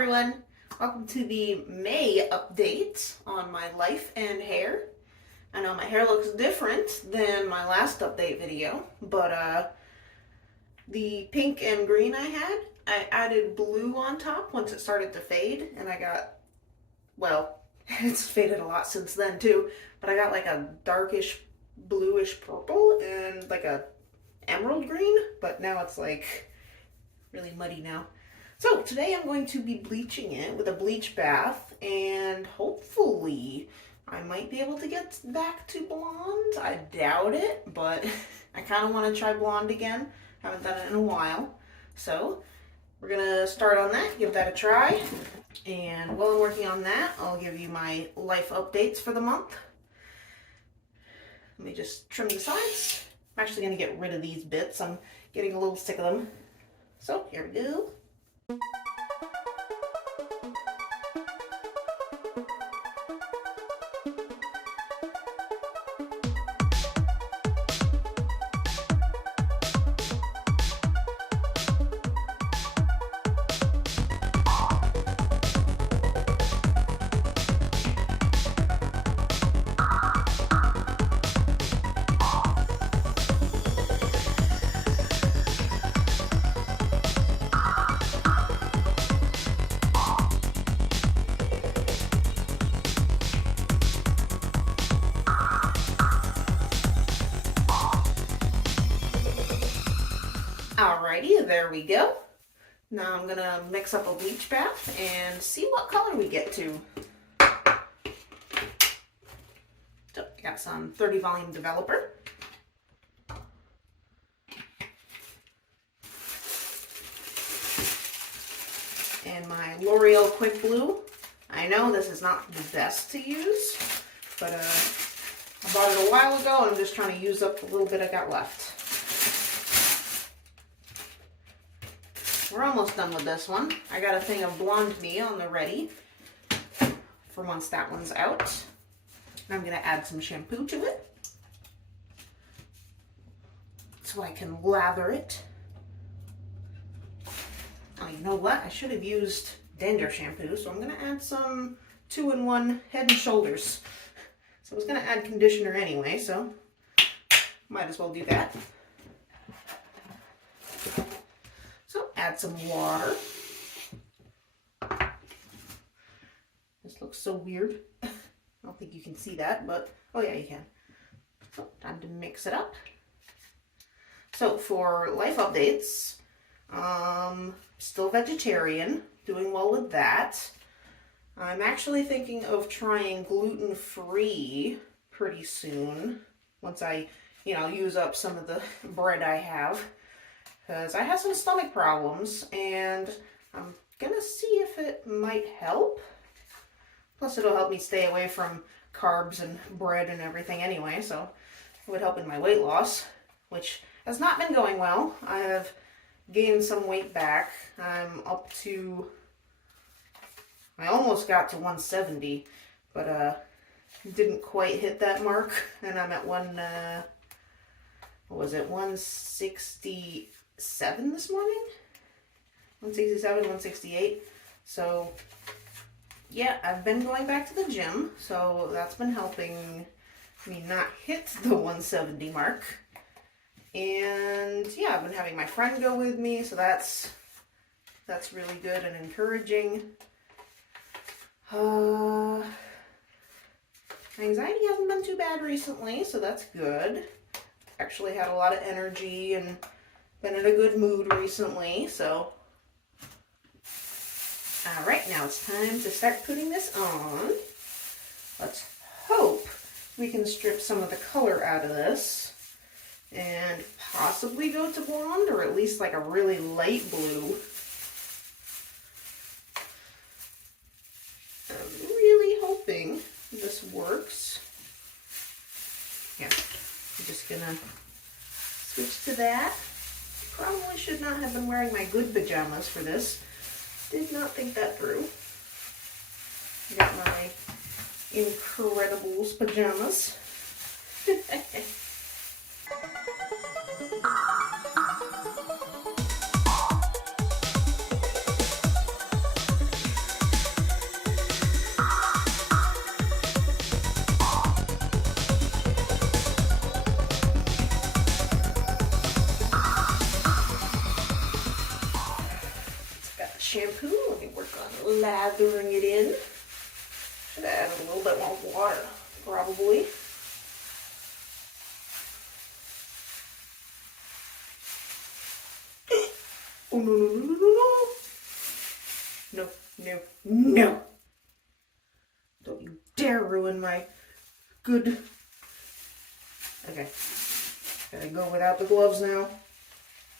everyone, welcome to the May update on my life and hair. I know my hair looks different than my last update video, but the pink and green I added blue on top once it started to fade, and I got, well, it's faded a lot since then too, but I got like a darkish bluish purple and like a emerald green, but now it's like really muddy now. So today I'm going to be bleaching it with a bleach bath, and hopefully I might be able to get back to blonde. I doubt it, but I kind of want to try blonde again. Haven't done it in a while. So we're going to start on that, give that a try. And while I'm working on that, I'll give you my life updates for the month. Let me just trim the sides. I'm actually going to get rid of these bits. I'm getting a little sick of them. So here we go. Alrighty, there we go. Now I'm gonna mix up a bleach bath and see what color we get to. So, got some 30 volume developer. And my L'Oreal Quick Blue. I know this is not the best to use, but I bought it a while ago and I'm just trying to use up the little bit I got left. We're almost done with this one. I got a thing of Blonde Me on the ready for once that one's out. And I'm going to add some shampoo to it so I can lather it. Oh, you know what? I should have used dandruff shampoo, so I'm going to add some 2-in-1 Head and Shoulders. So I was going to add conditioner anyway, so might as well do that. Add some water. This looks so weird. I don't think you can see that, but oh yeah, you can. So time to mix it up. So for life updates, still vegetarian, doing well with that. I'm actually thinking of trying gluten-free pretty soon once I, use up some of the bread I have. Because I have some stomach problems, and I'm gonna see if it might help. Plus it'll help me stay away from carbs and bread and everything anyway, so it would help in my weight loss, which has not been going well. I have gained some weight back. I'm up to, I almost got to 170, but didn't quite hit that mark, and I'm at what was it, 167 this morning? 167, 168. So yeah, I've been going back to the gym, so that's been helping me not hit the 170 mark. And yeah, I've been having my friend go with me, so that's really good and encouraging. Anxiety hasn't been too bad recently, so that's good. Actually had a lot of energy and been in a good mood recently, so. All right, now it's time to start putting this on. Let's hope we can strip some of the color out of this and possibly go to blonde, or at least like a really light blue. I'm really hoping this works. Yeah, I'm just gonna switch to that. Probably should not have been wearing my good pajamas for this. Did not think that through. I got my Incredibles pajamas. shampoo. Let me work on lathering it in. Should add a little bit more water, probably. Oh, no, no, no, no, no, no. No, no, no. Don't you dare ruin my good... Okay. Gotta go without the gloves now.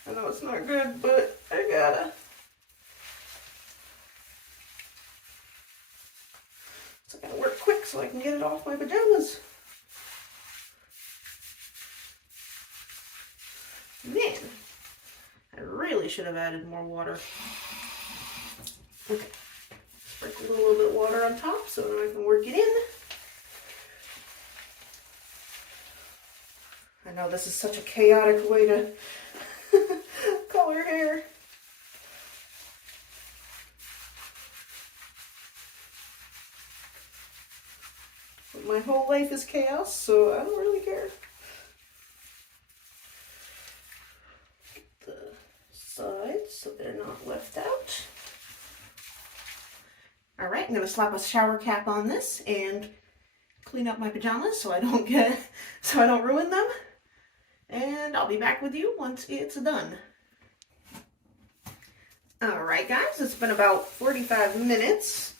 I know it's not good, but I gotta. So I gotta work quick so I can get it off my pajamas. Man, I really should have added more water. Okay. Sprinkle a little bit of water on top so that I can work it in. I know this is such a chaotic way to color hair. But my whole life is chaos, so I don't really care. Get the sides so they're not left out. Alright, I'm going to slap a shower cap on this and clean up my pajamas so I don't ruin them. And I'll be back with you once it's done. Alright guys, it's been about 45 minutes.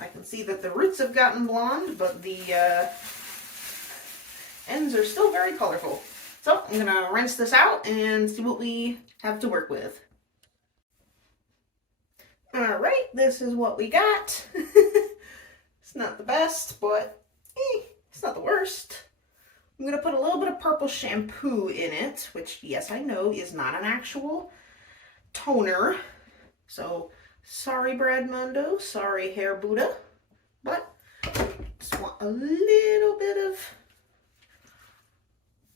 I can see that the roots have gotten blonde, but the ends are still very colorful. So I'm going to rinse this out and see what we have to work with. Alright, this is what we got. It's not the best, but it's not the worst. I'm going to put a little bit of purple shampoo in it, which, yes, I know is not an actual toner. So, sorry, Brad Mondo. Sorry, Hair Buddha. But, just want a little bit of,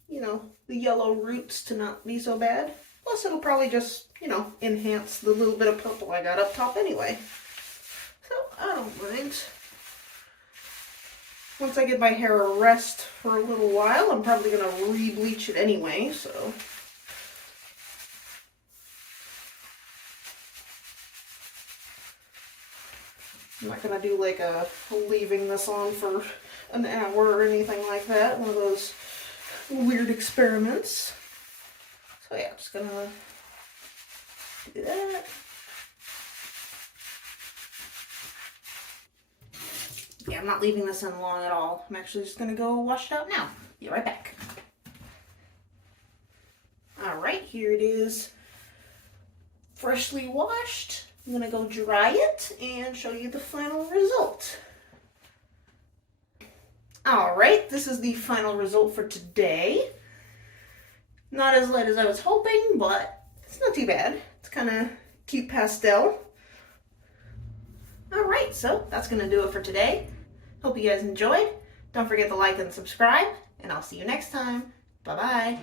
you know, the yellow roots to not be so bad. Plus, it'll probably just, you know, enhance the little bit of purple I got up top anyway. So, I don't mind. Once I give my hair a rest for a little while, I'm probably going to re-bleach it anyway, so. I'm not going to do like a leaving this on for an hour or anything like that. One of those weird experiments. So yeah, I'm just going to do that. Yeah, I'm not leaving this in long at all. I'm actually just going to go wash it out now. Be right back. Alright, here it is. Freshly washed. I'm going to go dry it and show you the final result. Alright, this is the final result for today. Not as light as I was hoping, but it's not too bad. It's kind of cute pastel. Alright, so that's going to do it for today. Hope you guys enjoyed. Don't forget to like and subscribe, and I'll see you next time. Bye-bye.